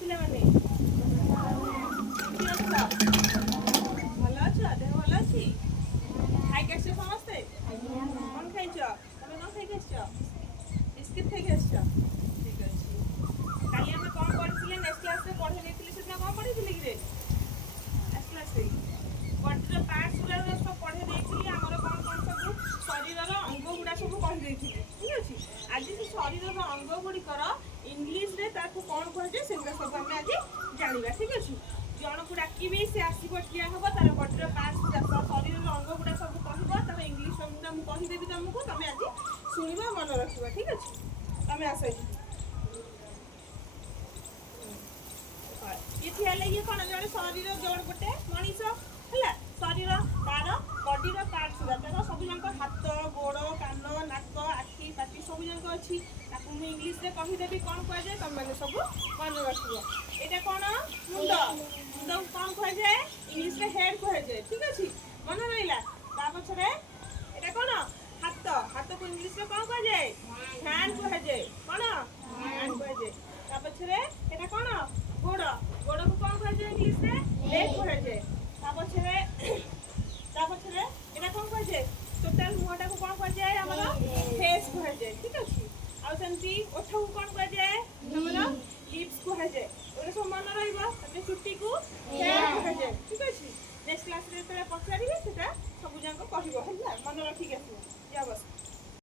ପିଲାମାନେ କେମିତି ଅଛ? ଭଲ ଅଛ? ଦେହ ଭଲ ଅଛି? ଖାଇକି ଆସିଛ ସମସ୍ତେ? କ'ଣ ଖାଇଛ? ତମେ କ'ଣ ଖାଇକି ଆସିଛ? ବିସ୍କିଟ୍ ଖାଇକି ଆସିଛ? ଠିକ୍ ଅଛି। କାଲି ଆମେ କ'ଣ ପଢ଼ିଥିଲେ? ନେକ୍ସଟ କ୍ଲାସ୍ରେ ପଢ଼େଇ ଦେଇଥିଲେ। ସେଦିନ କ'ଣ ପଢ଼ିଥିଲେ କି ରେ? ନେକ୍ସଟ କ୍ଲାସ୍ରେ ବଡ଼ିର ପାର୍ଟସ୍ ଗୁଡ଼ାକ ସବୁ ପଢ଼େଇ ଦେଇଥିଲି। ଆମର କ'ଣ କ'ଣ ସବୁ ଶରୀରର ଅଙ୍ଗ ଗୁଡ଼ା ସବୁ କହିଦେଇଥିଲି। ଠିକ୍ ଅଛି। ଆଜି ସେ ଶରୀରର ଅଙ୍ଗ ଗୁଡ଼ିକର ଇଂଲିଶରେ ତାକୁ କ'ଣ କୁହାଯାଏ ସେଗୁଡ଼ା ସବୁ ଆମେ ଆଜି ଜାଣିବା। ଠିକ୍ ଅଛି। ଜଣକୁ ଡାକିବି, ସେ ଆସିବ, ଠିଆ ହେବ, ତାର ବଡ଼ିର ପାର୍ଟସ୍ ଗୁଡ଼ା ଶରୀରର ଅଙ୍ଗ ଗୁଡ଼ା ସବୁ କହିବ, ତାର ଇଂଲିଶ ସବୁଗୁଡ଼ା ମୁଁ କହିଦେବି ତମକୁ, ତମେ ଆଜି ଶୁଣିବ, ମନେ ରଖିବ। ଠିକ୍ ଅଛି। ତମେ ଆସ ଏଠି। ଇଏ ଠିଆ ହେଲେ ଇଏ କ'ଣ ଜଣେ ଶରୀର, ଜଣେ ଗୋଟେ ମଣିଷ ହେଲା। ଶରୀର ତାର ବଡ଼ିର ପାର୍ଟସ୍ ଗୁଡ଼ା ତାର ସବୁ ଯାକ ହାତ, ଗୋଡ଼, କାନ, ନାକ, ଆଖି, ପାଟି ସବୁ ଯାକ ଅଛି। ତାକୁ ମୁଁ ଇଂଲିଶରେ କହିଦେବି କ'ଣ କୁହାଯାଏ, ତମେମାନେ ସବୁ ମନେ ରଖିବ। ଏଇଟା କ'ଣ? ମୁଣ୍ଡ। ମୁଣ୍ଡକୁ କ'ଣ କୁହାଯାଏ? ଇଂଲିଶରେ ହେଡ୍ କୁହାଯାଏ। ଠିକ୍ ଅଛି। ମନେ ରହିଲା। ତା ପଛରେ ଏଇଟା କ'ଣ? ହାତ। ହାତକୁ ଇଂଲିଶରେ କ'ଣ କୁହାଯାଏ? ହ୍ୟାଣ୍ଡ କୁହାଯାଏ। କ'ଣ? ହ୍ୟାଣ୍ଡ କୁହାଯାଏ। ତା ପଛରେ ଏଇଟା କ'ଣ? ଗୋଡ଼। ଗୋଡ଼କୁ କ'ଣ କୁହାଯାଏ ଇଂଲିଶରେ? ଲେଗ୍ କୁହାଯାଏ।